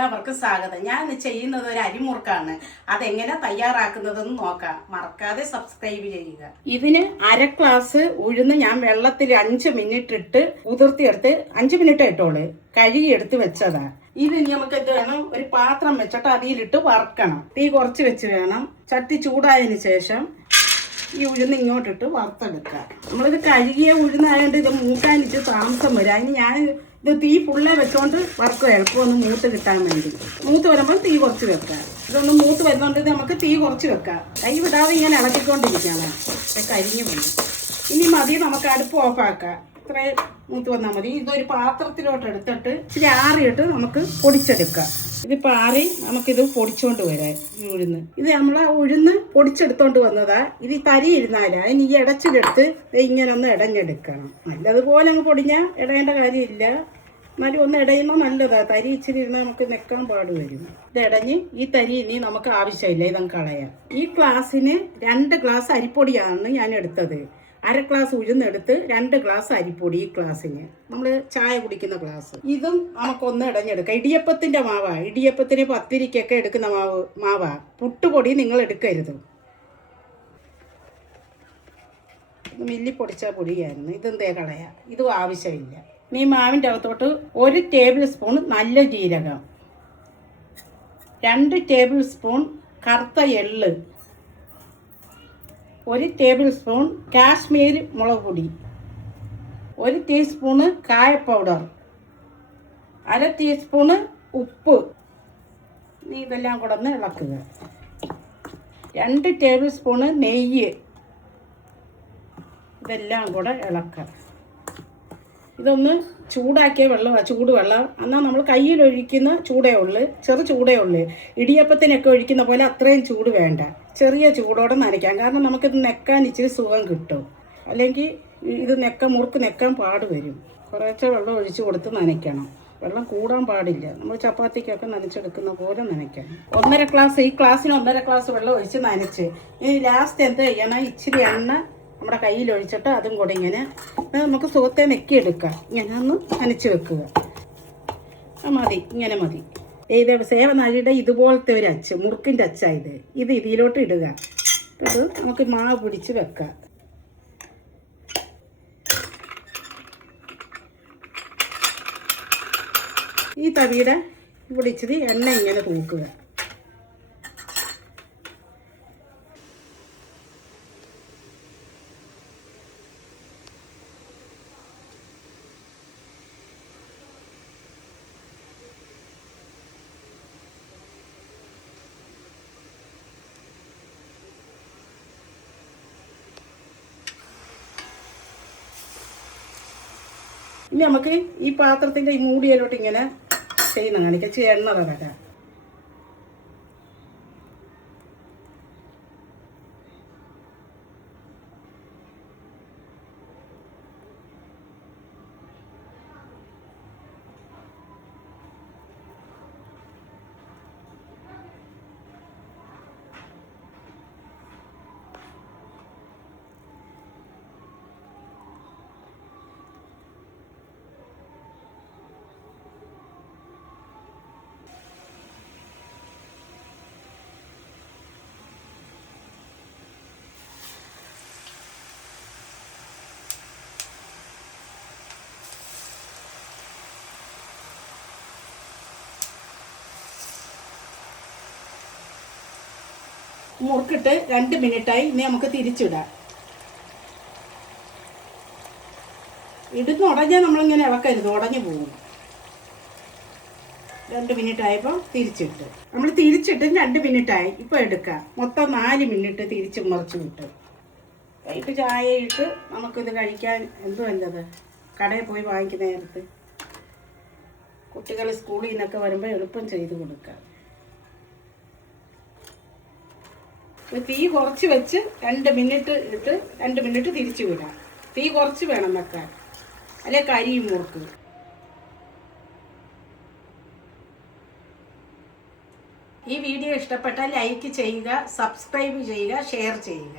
എല്ലാവർക്കും സ്വാഗതം. ഞാൻ ഇന്ന് ചെയ്യുന്നത് ഒരു അരിമുറുക്കാണ്. അതെങ്ങനെ തയ്യാറാക്കുന്നതെന്ന് നോക്കാം. മറക്കാതെ സബ്സ്ക്രൈബ് ചെയ്യുക. ഇതിന് അര ഗ്ലാസ് ഉഴുന്ന് ഞാൻ വെള്ളത്തിൽ 5 മിനിറ്റ് ഇട്ട് കുതിർത്തിയെടുത്ത് 5 മിനിറ്റ് ഇട്ടോളൂ കഴുകി എടുത്ത് വെച്ചതാ. ഇത് നമുക്ക് എന്ത് വേണം, ഒരു പാത്രം വെച്ചിട്ട് അതിലിട്ട് വറുക്കണം. തീ കുറച്ച് വെച്ച് വേണം. ചട്ടി ചൂടായതിനു ശേഷം ഈ ഉഴുന്ന് ഇങ്ങോട്ടിട്ട് വറുത്തെടുക്കുക. നമ്മളിത് കഴുകിയ ഉഴുന്നായതുകൊണ്ട് ഇത് മൂക്കാനിച്ച് താമസം വരും. അതിന് ഞാൻ ഇത് തീ ഫുള്ളേ വെച്ചോണ്ട് വറുക്കുക, എളുപ്പമൊന്ന് മൂത്ത് കിട്ടാൻ വേണ്ടി. മൂത്ത് വരുമ്പോൾ തീ കുറച്ച് വെക്കുക. ഇതൊന്ന് മൂത്ത് വരുന്നോണ്ട് നമുക്ക് തീ കുറച്ച് വെക്കാം. കൈ വിടാതെ ഇങ്ങനെ ഇളക്കിക്കൊണ്ടിരിക്കണം, കരിഞ്ഞു പോകും. ഇനി മതി, നമുക്ക് അടുപ്പ് ഓഫാക്കാം. ഇത്രയും മൂത്ത് വന്നാൽ മതി. ഇതൊരു പാത്രത്തിലോട്ട് എടുത്തിട്ട് ഇച്ചിരി ആറിയിട്ട് നമുക്ക് പൊടിച്ചെടുക്കാം. ഇതിപ്പോൾ ആറി നമുക്കിത് പൊടിച്ചോണ്ട് വരാം. ഈ ഉഴുന്ന് ഇത് നമ്മൾ ഉഴുന്ന് പൊടിച്ചെടുത്തോണ്ട് വന്നതാ. ഇത് തരി ഇരുന്നാലാ. അതിന് ഈ ഇടച്ചിലെടുത്ത് ഇങ്ങനെ ഒന്ന് ഇടഞ്ഞെടുക്കണം. നല്ലതുപോലെ അങ്ങ് പൊടിഞ്ഞാൽ ഇടയേണ്ട കാര്യമില്ല. എന്നാലും ഒന്ന് ഇടയുമ്പോൾ നല്ലതാണ്. തരി ഇച്ചിരി ഇരുന്നാൽ നമുക്ക് നെക്കാൻ പാട് വരും. ഇത് ഇടഞ്ഞ് ഈ തരി ഇനി നമുക്ക് ആവശ്യമില്ല, ഇതങ്ങ് കളയാം. ഈ ഗ്ലാസ്സിന് 2 ഗ്ലാസ് അരിപ്പൊടിയാണ് ഞാൻ എടുത്തത്. അര ഗ്ലാസ് ഉഴുന്നെടുത്ത് 2 ഗ്ലാസ് അരിപ്പൊടി. ഈ ഗ്ലാസ്സിന് നമ്മൾ ചായ കുടിക്കുന്ന ഗ്ലാസ്. ഇതും നമുക്കൊന്ന് ഇടഞ്ഞെടുക്കാം. ഇടിയപ്പത്തിൻ്റെ മാവാ. ഇടിയപ്പത്തിന് പത്തിരിക്കൊക്കെ എടുക്കുന്ന മാവാ. പുട്ടുപൊടി നിങ്ങൾ എടുക്കരുത്. മില്ലി പൊടിച്ച പൊടിയായിരുന്നു. ഇതെന്തേ കളയാം, ഇതും ആവശ്യമില്ല. ഈ മാവിൻ്റെ അകത്തോട്ട് 1 ടേബിൾ സ്പൂൺ നല്ല ജീരകം, 2 ടേബിൾ സ്പൂൺ കറുത്ത എള്ള്, 1 ടേബിൾ സ്പൂൺ കാശ്മീർ മുളക് പൊടി, 1 ടീസ്പൂണ് കായ പൗഡർ, 1/2 ടീസ്പൂണ് ഉപ്പ്. ഇതെല്ലാം കൂടെ ഒന്ന് ഇളക്കുക. 2 ടേബിൾ സ്പൂണ് നെയ്യ്. ഇതെല്ലാം കൂടെ ഇളക്കുക. ഇതൊന്ന് ചൂടാക്കിയ വെള്ളമാണ്, ചൂടുവെള്ളം. എന്നാൽ നമ്മൾ കയ്യിലൊഴിക്കുന്ന ചൂടേ ഉള്ളു, ചെറു ചൂടേ ഉള്ളു. ഇടിയപ്പത്തിനൊക്കെ ഒഴിക്കുന്ന പോലെ അത്രയും ചൂട് വേണ്ട. ചെറിയ ചൂടോടെ നനയ്ക്കാം. കാരണം നമുക്കിത് നെക്കാൻ ഇച്ചിരി സുഖം കിട്ടും. അല്ലെങ്കിൽ ഇത് മുറുക്ക് നെക്കാൻ പാട് വരും. കുറേശ്ശെ വെള്ളം ഒഴിച്ച് കൊടുത്ത് നനയ്ക്കണം. വെള്ളം കൂടാൻ പാടില്ല. നമ്മൾ ചപ്പാത്തിക്കൊക്കെ നനച്ചെടുക്കുന്ന പോലെ നനയ്ക്കണം. 1.5 ഗ്ലാസ്, ഈ ഗ്ലാസ്സിന് 1.5 ഗ്ലാസ് വെള്ളം ഒഴിച്ച് നനച്ച് ഇനി ലാസ്റ്റ് എന്ത് ചെയ്യണം, ഇച്ചിരി എണ്ണ നമ്മുടെ കയ്യിൽ ഒഴിച്ചിട്ട് അതും കൂടെ ഇങ്ങനെ നമുക്ക് സുഖത്തെ നെക്കിയെടുക്കാം. ഇങ്ങനെ ഒന്ന് നനച്ച് വെക്കുക. മതി, ഇങ്ങനെ മതി. ഇത് സേവനാഴിയുടെ ഇതുപോലത്തെ ഒരു അച്ച്, മുറുക്കിൻ്റെ അച്ചായത്. ഇത് ഇതിലോട്ട് ഇടുക. ഇത് നമുക്ക് മാവ് പിടിച്ച് വെക്കാം. ഈ തവിയുടെ ഇവിടെ ഇച്ചിരി എണ്ണ ഇങ്ങനെ തൂക്കുക. ഇനി നമുക്ക് ഈ പാത്രത്തിൻ്റെ ഈ മൂടിയിലോട്ട് ഇങ്ങനെ ചെയ്യുന്ന കാണിക്കാം. എണ്ണ തരാം. മുറുക്കിട്ട് 2 മിനിറ്റായി. ഇനി നമുക്ക് തിരിച്ചിടാം. ഇടുന്ന ഉടഞ്ഞാൽ നമ്മളിങ്ങനെ ഇളക്കരുത്, ഉടഞ്ഞു പോകും. 2 മിനിറ്റ് ആയപ്പോൾ തിരിച്ചിട്ട് നമ്മൾ തിരിച്ചിട്ട് 2 മിനിറ്റായി. ഇപ്പോൾ എടുക്കാം. മൊത്തം 4 മിനിറ്റ് തിരിച്ച് മറിച്ച് വിട്ട് വൈകിട്ട് ചായ ഇട്ട് നമുക്കിത് കഴിക്കാൻ എന്തു നല്ലത്. കടയിൽ പോയി വാങ്ങിക്കുന്ന നേരത്ത് കുട്ടികൾ സ്കൂളിൽ നിന്നൊക്കെ വരുമ്പോൾ എളുപ്പം ചെയ്ത് കൊടുക്കാം. തീ കുറച്ച് വെച്ച് 2 മിനിറ്റ് ഇട്ട് 2 മിനിറ്റ് തിരിച്ചു വിടാം. തീ കുറച്ച് വേണം വെക്കാൻ, അല്ലെ കരിയും മുറുക്ക്. ഈ വീഡിയോ ഇഷ്ടപ്പെട്ടാൽ ലൈക്ക് ചെയ്യുക, സബ്സ്ക്രൈബ് ചെയ്യുക, ഷെയർ ചെയ്യുക.